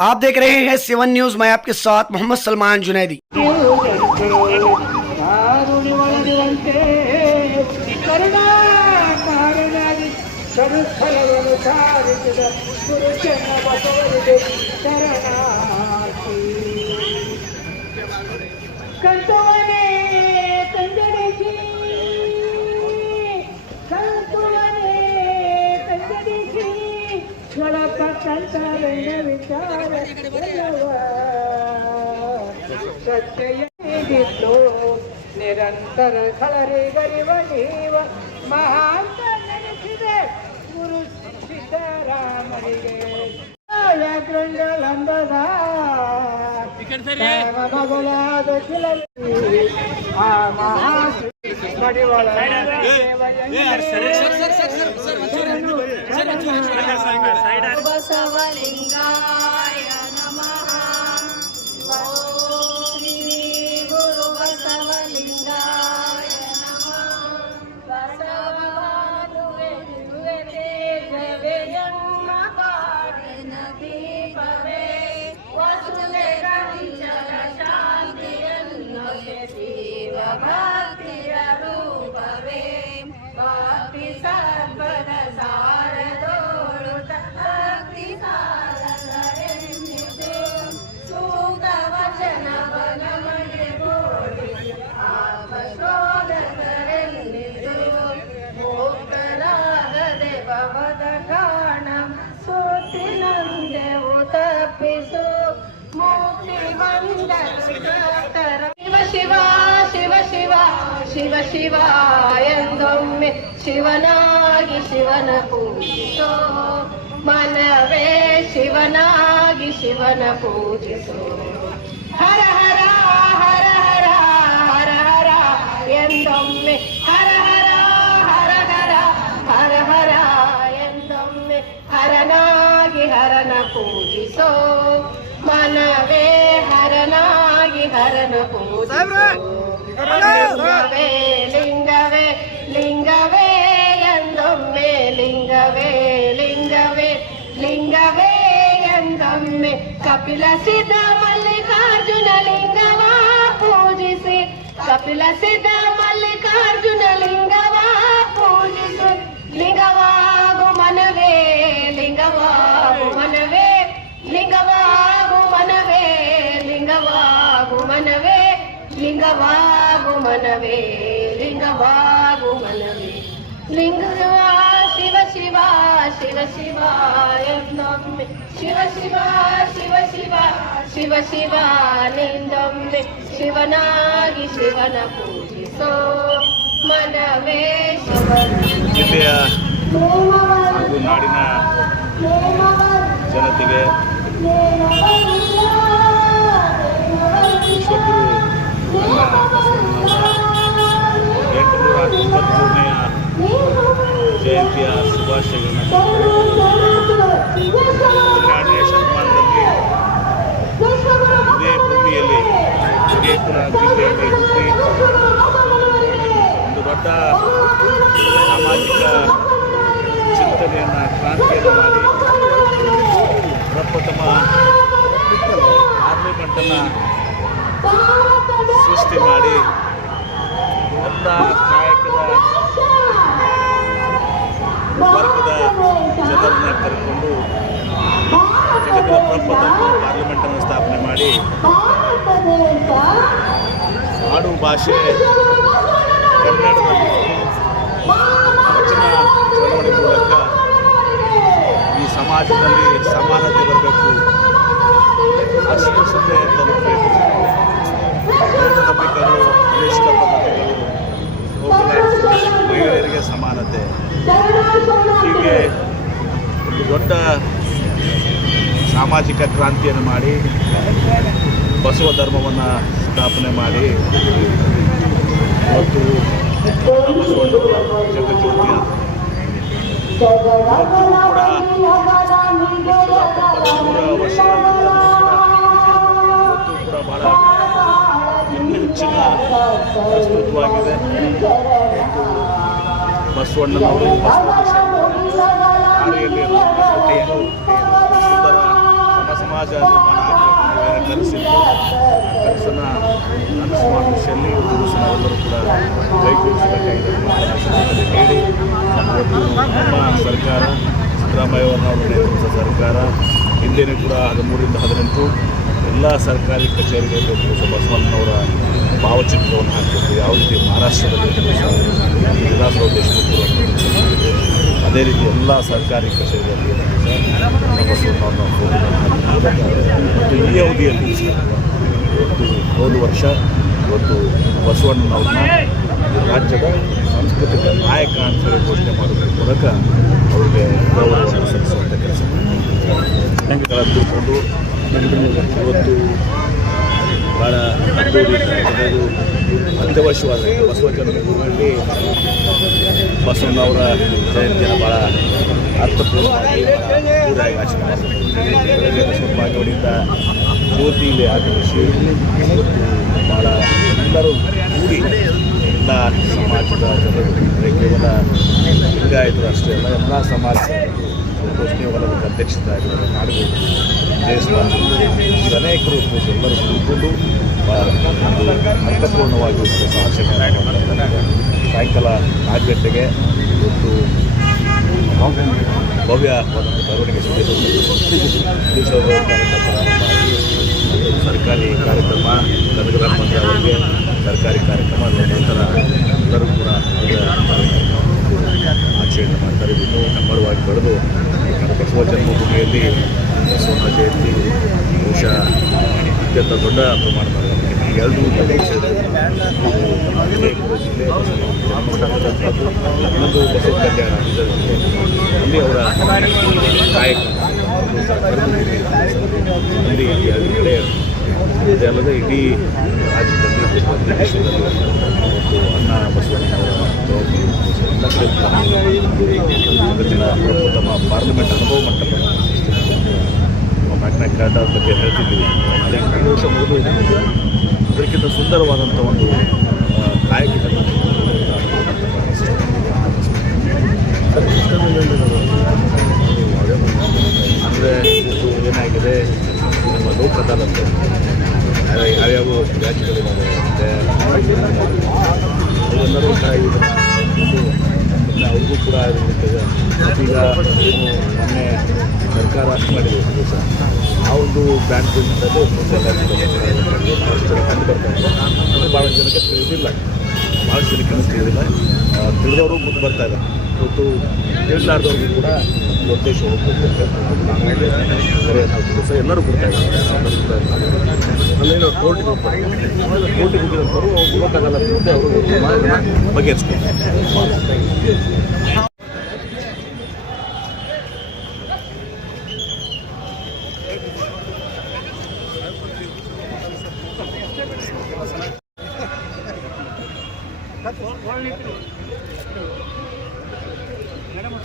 आप देख रहे हैं 7 न्यूज। मैं आपके साथ मोहम्मद सलमान जुनैदी। ನಿರಂತರ ಖಳರಿ ಗರಿವ ನೀವ ಮಹಾಂತ ನೆನೆಸಿದೆ ಗುರು ಸಿದ್ದರಾಮರಿಗೆ ಗೃಂಡಲಂಬದ ಮಗಳಾದ ಕಿಲವಿ ಆ ಮಹಾ ಮಡಿವಳ ಬಸವಲಿಂಗಾಯ ನಮಃ. ಓಂ ಶ್ರೀ ಗುರು ಬಸವಲಿಂಗಾಯ ನಮಃ. ಬಸವನುವೆ ತೇಜವೇ ಜನ್ಮ ಕಾಡಿನ ದೀಪವೇ ವಸುವೆ ಕಂಚನ ಶಾಂತಿಯನ್ನು ಶಿವ ಭಕ್ತಿಯ ರೂಪವೇ ಭಕ್ತಿ ಸರ್ವದ ಸಾರದೋಳು ಭಕ್ತಿ ಸಾರಗಳೆಂದಿದೆ ಸೂತ ವಚನವ ನಮಗೆ ಬೋಧಿಸಿ ಆಪಶೋಧಕರೆಂದಿದ್ದು ಮುಕ್ತರಾಗದೆ ಭವದ ಕಾಣ ಸೋತಿನಂದೆವು ತಪ್ಪಿಸು ಮುಕ್ತಿ ಬಂದರ ಶಿವ ಶಿವ ಶಿವ ಶಿವ ಶಿವ ಎಂದೊಮ್ಮೆ ಶಿವನಾಗಿ ಶಿವನ ಪೂಜಿಸೋ ಮನವೇ ಶಿವನಾಗಿ ಶಿವನ ಪೂಜಿಸೋ ಹರ ಹರ ಹರ ಹರ ಹರ ಹರ ಎಂದೊಮ್ಮೆ ಹರ ಹರ ಹರ ಹರ ಹರ ಹರ ಎಂದೊಮ್ಮೆ ಹರನಾಗಿ ಹರನ ಪೂಜಿಸೋ ಮನವೇ ಹರನಾಗಿ ಹರನ ಪೂಜಿಸೋ ಲಿಂಗವೇ ಲಿಂಗವೇ ಲಿಂಗವೇ ಎಂದೊಮ್ಮೆ ಲಿಂಗವೇ ಲಿಂಗವೇ ಲಿಂಗವೇ ಎಂದೊಮ್ಮೆ ಕಪಿಲ ಸಿದ್ಧ ಮಲ್ಲಿಕಾರ್ಜುನ ಲಿಂಗವ ಪೂಜಿಸಿ ಕಪಿಲ ಸಿದ್ಧ ಮಲ್ಲಿಕಾರ್ಜುನ ಲಿಂಗವ ಪೂಜಿಸಿ ಲಿಂಗವಾಗು ಮನವೇ ಲಿಂಗವಾಗು ಮನವೇ ಲಿಂಗವಾಗು ಮನವೇ ಲಿಂಗವಾಗು ಮನವೇ ಲಿಂಗವಾಗು ಮನವೇ ಲಿಂಗವಾಗು ಮನವೇ ಲಿಂಗವ ಶಿವ ಶಿವ ಶಿವ ಶಿವ ಎಂದೊಮ್ಮೆ ಶಿವ ಶಿವ ಶಿವ ಶಿವ ಶಿವ ಶಿವ ನಿಂದೊಮ್ಮೆ ಶಿವನಾಗಿ ಶಿವನ ಪೂಜಿಸೋ ಮನವೇ ಜಿಲ್ಲೆಯ ಹಾಗೂ ನಾಡಿನ ಜನತೆಗೆ ವಿಶ್ವಗುರು 890ನೇ ಜಯಂತಿಯ ಶುಭಾಶಯಗಳನ್ನು 12ನೇ ಶತಮಾನದಲ್ಲಿ ಇದೇ ಭೂಮಿಯಲ್ಲಿ ವಿಜಯಪುರ ಜಿಲ್ಲೆಯಲ್ಲಿ ಹುಟ್ಟಿ ಒಂದು ದೊಡ್ಡ ಸಾಮಾಜಿಕ ಚಿಂತನೆಯನ್ನು ಕ್ರಾಂತಿಯನ್ನು ಮಾಡಿ ಪ್ರಪ್ರಥಮ ಪಾರ್ಲಿಮೆಂಟನ್ನು ಸೃಷ್ಟಿ ಮಾಡಿ ಎಲ್ಲ ನಾಯಕರ ವರ್ಗದ ಜನರನ್ನ ಕರೆದುಕೊಂಡು ಜಗತ್ತಿನ ಪ್ರಪ್ರಥಮ ಪಾರ್ಲಿಮೆಂಟನ್ನು ಸ್ಥಾಪನೆ ಮಾಡಿ ಆಡು ಭಾಷೆ ಕನ್ನಡದಲ್ಲಿ ವಚನ ಚಳವಳಿ ಮೂಲಕ ಈ ಸಮಾಜದಲ್ಲಿ ಸಮಾನತೆ ಬರಬೇಕು, ಅಸ್ಪೃಶ್ಯತೆ ತಲುಪಬೇಕು, ಮೂಢನಂಬಿಕೆಗಳು ಅನಿಷ್ಟ ಪದ್ಧತಿಗಳು ಹೋಗಲಾಡಿಸಿ ಮಹಿಳೆಯರಿಗೆ ಸಮಾನತೆ, ಹೀಗೆ ಒಂದು ದೊಡ್ಡ ಸಾಮಾಜಿಕ ಕ್ರಾಂತಿಯನ್ನು ಮಾಡಿ ಬಸವ ಧರ್ಮವನ್ನು ಸ್ಥಾಪನೆ ಮಾಡಿ ಇವತ್ತು ಬಸವಣ್ಣನವರ ಜಗಜ್ಯೋತಿಯ ವರ್ಷಗಳ ಇವತ್ತು ಕೂಡ ಬಹಳ ಇನ್ನೂ ಹೆಚ್ಚಿನ ಪ್ರಸ್ತುತವಾಗಿದೆ. ಬಸವಣ್ಣನವರು ಹಾದಿಯಲ್ಲಿ ಸುಂದರ ಸಮ ಸಮಾಜ ನಿರ್ಮಾಣ ಆಗಬೇಕು ಕನಸಿತ್ತು. ಆ ಕನಸನ್ನು ನನಸು ಮಾಡುವ ವಿಷಯದಲ್ಲಿ ಒಂದು ದಿವಸ ನಾವೆಲ್ಲರೂ ಕೂಡ ಕೈಗೂಡಿಸಬೇಕಾಗಿದೆ ಹೇಳಿ ಇವತ್ತು ನಮ್ಮ ಸರ್ಕಾರ ಸಿದ್ದರಾಮಯ್ಯವರ ನೇತೃತ್ವದ ಸರ್ಕಾರ ಹಿಂದೆಯೂ ಕೂಡ 13ರಿಂದ 18 ಎಲ್ಲ ಸರ್ಕಾರಿ ಕಚೇರಿಗಳಿಗೆ ಬಸವಣ್ಣನವರ ಭಾವಚಿತ್ರವನ್ನು ಹಾಕಬೇಕು. ಯಾವ ರೀತಿ ಮಹಾರಾಷ್ಟ್ರದಲ್ಲಿ ವಿಲಾಸರಾವ್ ದೇಶಮುಖರು ಅದೇ ರೀತಿ ಎಲ್ಲ ಸರ್ಕಾರಿ ಕಚೇರಿಯಲ್ಲಿ ಬಸವಣ್ಣನವ್ರನ್ನ ಮತ್ತು ಈ ಅವಧಿಯಲ್ಲಿ ಇವತ್ತು ಹೋದ ವರ್ಷ ಇವತ್ತು ಬಸವಣ್ಣನವ್ರನ್ನ ರಾಜ್ಯದ ಸಾಂಸ್ಕೃತಿಕ ನಾಯಕ ಅಂತೇಳಿ ಘೋಷಣೆ ಮಾಡೋದ್ರ ಮೂಲಕ ಅವರಿಗೆ ಗೌರವವನ್ನು ಸಲ್ಲಿಸುವಂಥ ಕೆಲಸ ತಿಳ್ಕೊಂಡು ಇವತ್ತು ಭಾಳ ಅದ್ದೂರಿ ಅದು ಅತ್ಯವಶ್ಯವಾದ ಬಸವ ಜನ್ಮಭೂಮಿಯಲ್ಲಿ ಬಸವಣ್ಣವರ ಜಯಂತಿಯನ್ನು ಭಾಳ ಅರ್ಥಪೂರ್ಣವಾಗಿ ಪೂರಾಗಿ ಆಚರಣೆ ಮಾಡ್ತಾರೆ. ಬೆಳಗ್ಗೆ ಬಸವ ಬಾಗೇವಾಡಿಯಿಂದ ಜ್ಯೋತಿಯಲ್ಲಿ ಆಗಮಿಸಿ ಇವತ್ತು ಭಾಳ ಎಲ್ಲರೂ ಕೂಡಿ ಎಲ್ಲ ಸಮಾಜದ ಜನರು ಕೇವಲ ಲಿಂಗಾಯತರು ಅಷ್ಟೇ ಅಲ್ಲ ಎಲ್ಲ ಸಮಾಜ ಘೋಷಣೆ ಹೊಲದ ಅಧ್ಯಕ್ಷತೆ ಆಗಿದ್ದಾರೆ. ನಾಡಿನ ದೇಶಪಾಲ ಈಗ ಅನೇಕರು ಎಲ್ಲರೂ ಕೂತ್ಕೊಂಡು ಅರ್ಥಪೂರ್ಣವಾಗಿ ಆಚರಣೆ ಮಾಡ್ತಾರೆ. ಸಾಯಂಕಾಲ 4 ಗಂಟೆಗೆ ಇವತ್ತು ಭವ್ಯವಾದಂಥ ಮೆರವಣಿಗೆ ಸರ್ಕಾರಿ ಕಾರ್ಯಕ್ರಮ ಕನಗರಾಮ ಅವರಿಗೆ ಸರ್ಕಾರಿ ಕಾರ್ಯಕ್ರಮ ನಂತರ ಎಲ್ಲರೂ ಕೂಡ ಆಚರಣೆ ಮಾಡ್ತಾರೆ. ಇನ್ನೂ ಹೆಮ್ಮರವಾಗಿ ಬೆಳೆದು ಬಸವ ಜನ್ಮಭೂಮಿಯಲ್ಲಿ ಬಸವನ ಜಯಂತಿ ಬಹುಶಃ ಅತ್ಯಂತ ದೊಡ್ಡ ಪ್ರಮಾಣದಲ್ಲಿ ಎರಡೂ ಜಿಲ್ಲೆ ಇನ್ನೊಂದು ಬಸವ ಕಲ್ಯಾಣ ಅಲ್ಲಿ ಅವರ ಕಾಯಕ ಅಲ್ಲಿ ಎರಡು ಕಡೆ ಅದೇ ಅಲ್ಲದೆ ಇಡೀ ರಾಜ್ಯದಲ್ಲಿ ದೇಶದಲ್ಲಿ ಮತ್ತು ಅನ್ನ ಬಸವಣ್ಣನವರ ಎಲ್ಲ ಕಡೆ ಇವತ್ತಿನ ಪ್ರಪ್ರಥಮ ಪಾರ್ಲಿಮೆಂಟ್ ಅನುಭವ ಮಟ್ಟದಲ್ಲಿ ಮ್ಯಾಗ್ನಾ ಕಾರ್ಟಾ ಬಗ್ಗೆ ಹೇಳ್ತಿದ್ದೀವಿ. 5 ವರ್ಷ ಮುಗಿದು ಅದಕ್ಕಿಂತ ಸುಂದರವಾದಂಥ ಒಂದು ಕಾಯಕ ಅಂದರೆ ಇದು ಏನಾಗಿದೆ ನಮ್ಮ ಲೋಕ ಅದಾಲತ್ ಯಾವ್ಯಾವ ರಾಜ್ಯಗಳಿದ್ದಾವೆ ಅವರೆಲ್ಲರೂ ಕೂಡ ಅವ್ರಿಗೂ ಕೂಡ ಇರ್ತದೆ. ಈಗ ಮೊನ್ನೆ ಸರ್ಕಾರ ಮಾಡಿದೆ ದಿವಸ ಆ ಒಂದು ಬ್ಯಾಂಕ್ ಕಂಡು ಬರ್ತಾರೆ. ಭಾಳಷ್ಟು ಜನಕ್ಕೆ ತಿಳಿದಿಲ್ಲ, ಭಾಳಷ್ಟು ಜನಕ್ಕೆ ತಿಳಿದಿಲ್ಲ. ತಿಳಿದವರು ಮುಂದೆ ಬರ್ತಾ ಇದ್ದಾರೆ. ಇವತ್ತು ತಿಳಿಲಾರ್ದವ್ರಿಗೂ ಕೂಡ ಉದ್ದೇಶ ಹೋಗ್ಬೇಕು ದಿವಸ ಎಲ್ಲರೂ ಬರ್ತಾ ಇದ್ದಾರೆ. ಅಲ್ಲೇನೋ ಕೋರ್ಟಿಗೆ ಹೋಗ್ತಾರೆ. ಕೋರ್ಟಿಗೆ ಹೋಗಿರೋರು ಹೋಗೋಕ್ಕಾಗಲ್ಲ ಮುಂದೆ ಅವರು ಬಗೆಹರಿಸ್ಕೊಂಡು ಮೇಡಮ್